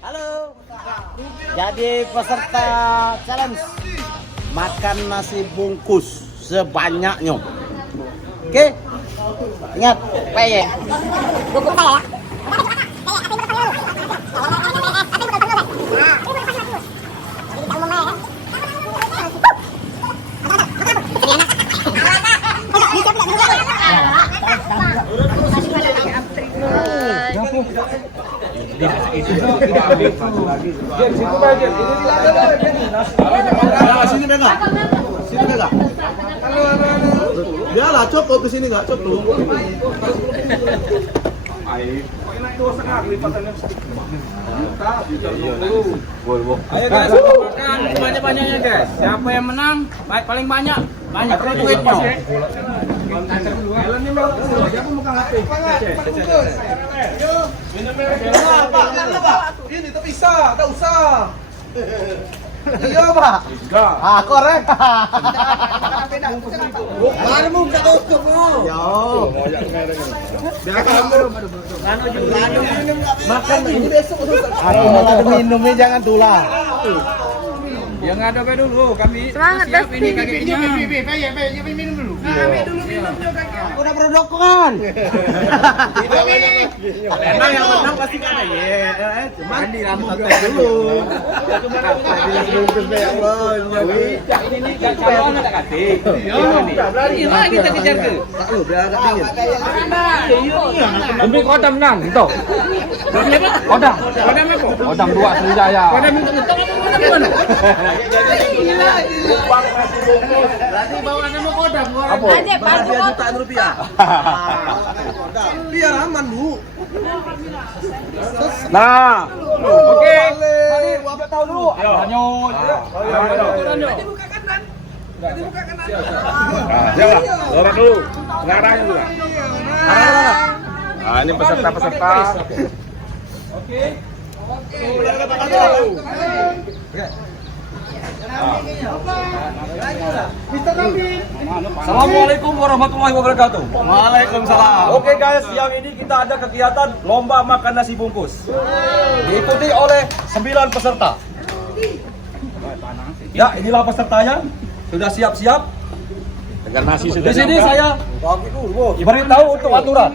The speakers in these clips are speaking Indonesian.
Halo. Jadi peserta challenge makan nasi bungkus sebanyaknya. Oke? Ingat, peye. Cukup ya. Sini Bega. Sini Bega. Dia lah cop ke sini enggak cop lu. Ayo guys, makan banyak-banyaknya guys. Siapa yang menang? Paling banyak duitnya. Ini tak bisa, tak usah. Iya, Pak. Ah, korek. Baru tak tutup lo. Yo. Makan ini besok. Aku mau minumnya jangan tulah. Yang ada be dulu kami. Semangat siap ini Besti. kakinya. Minum dulu kakek. Udah produk kan? Enak yang menang pasti kan ada. Ya, cuman di rambut dulu. Ini nih calon ada kasih. Ini lah kita kejar ke. Lu biar agak dingin. Demi kodam menang gitu. Kodam. Kodam apa? Kodam 2 Sriwijaya. Kodam itu mana? Berarti bawaannya mau kodam orang. Aja, Pak. Bahagia jutaan rupiah. Biar aman, Bu. Nah, oke. Mari, Wabak tahu dulu. Lanjut. Siapa? Dorong dulu. Ngarahnya dulu. Nah, ini peserta-peserta. Assalamualaikum warahmatullahi wabarakatuh. Waalaikumsalam. Oke guys, siang ini kita ada kegiatan lomba makan nasi bungkus. Diikuti oleh 9 peserta. Ya, inilah pesertanya. Sudah siap-siap. Dengan nasi Di sudah sini siap. saya beritahu untuk aturan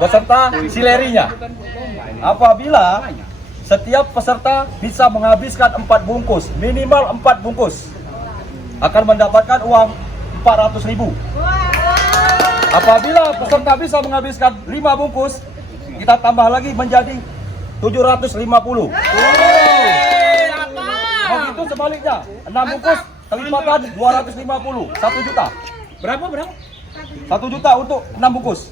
beserta silerinya. Apabila setiap peserta bisa menghabiskan 4 bungkus, minimal 4 bungkus, akan mendapatkan uang 400.000. Apabila peserta bisa menghabiskan 5 bungkus, kita tambah lagi menjadi 750. Begitu sebaliknya, 6 bungkus kelipatan 250, 1 juta. Berapa? 1 juta untuk 6 bungkus.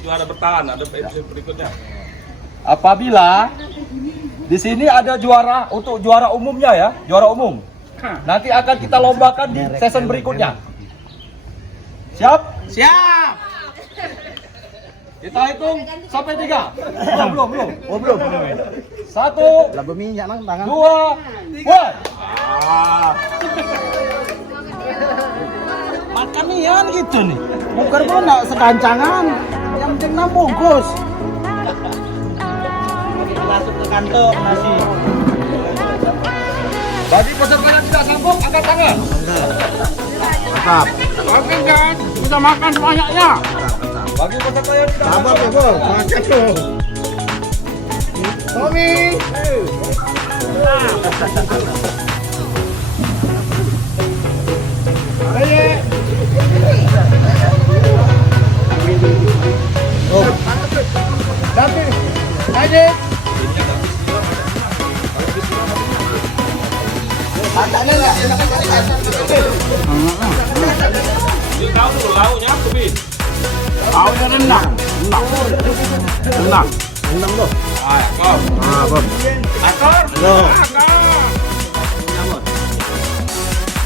Juara bertahan, ada episode berikutnya. Apabila di sini ada juara untuk juara umumnya ya, juara umum. Nanti akan kita lombakan di season berikutnya. Siap? Siap. Kita hitung sampai 3. Belum. Oh, belum. 1, Lah berminyak nang tangan. 2, 1. Makan nih ya gitu nih. Bukan pun enggak sekancangan. Yang penting 6 bungkus. Masuk ke kantong nasi. Bagi peserta yang tidak sanggup, angkat tangan. Mantap. Oke kan, bisa makan sebanyaknya. Bagi peserta yang tidak Sabar, sanggup, Bro. Makan dong. Tommy. Tahu dulu lauknya apa, Bin? Lauknya rendang. Rendang loh. Akor. Ah, Bob. Akor. Loh.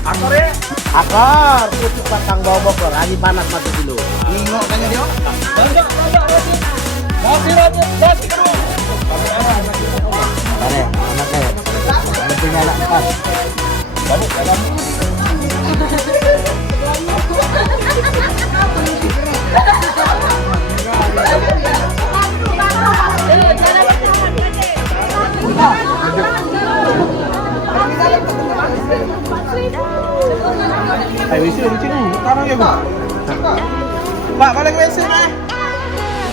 Akor ya? Akar, pucuk batang bobok loh. Lagi panas mati dulu. Nengok kayaknya dia. Lanjut. Masih kedua. Tare, anaknya. Lebihnya anak 4. Baru, jalan. Sekarang ya, Bu. Pak, balik WC, Pak.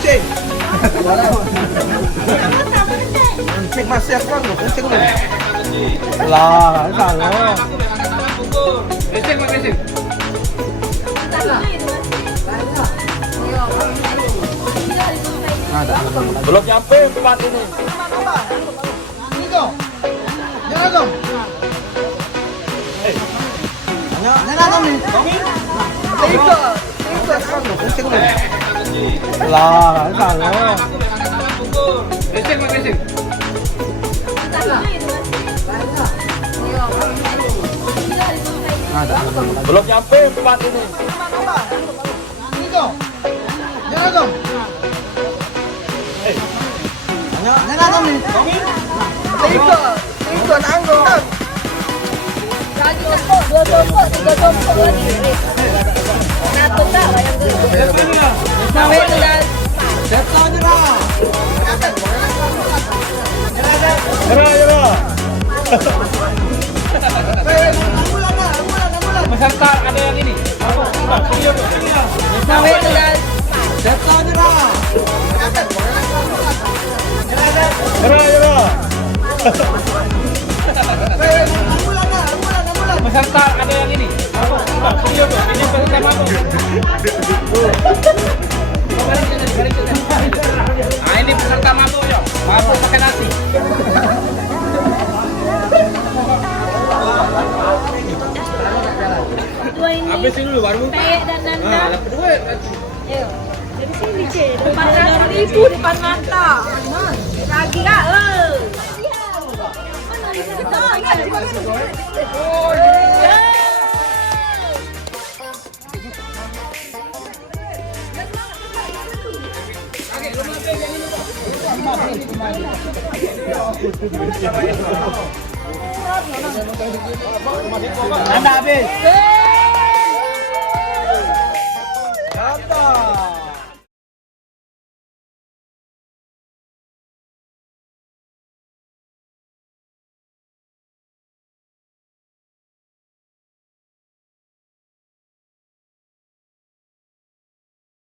Cek. Cek masih aku kan, cek dulu. Lah, salah. Belum nyampe tempat ini. Ini dong. Jangan dong. Jangan dong nih. Cek dulu. Lah, salah. Belum nyampe tempat ini. Ini dong. Jangan dong. Jangan dong nih. Ikut anggung. Dua tombol, 3 tombol lagi. Satu tak yang kedua. Sampai dengan Peserta ada yang ini. sampai dengan Peserta ada yang ini. Ini peserta mabuk. Nah, ini peserta mabuk ya. Mabuk pakai nasi. dua ini. Habisin dulu baru. Pek dan Nanda. Dapat duit. Ayo. Dari sini, Cik. Depan ibu depan mata. Lagi kak, Anda habis.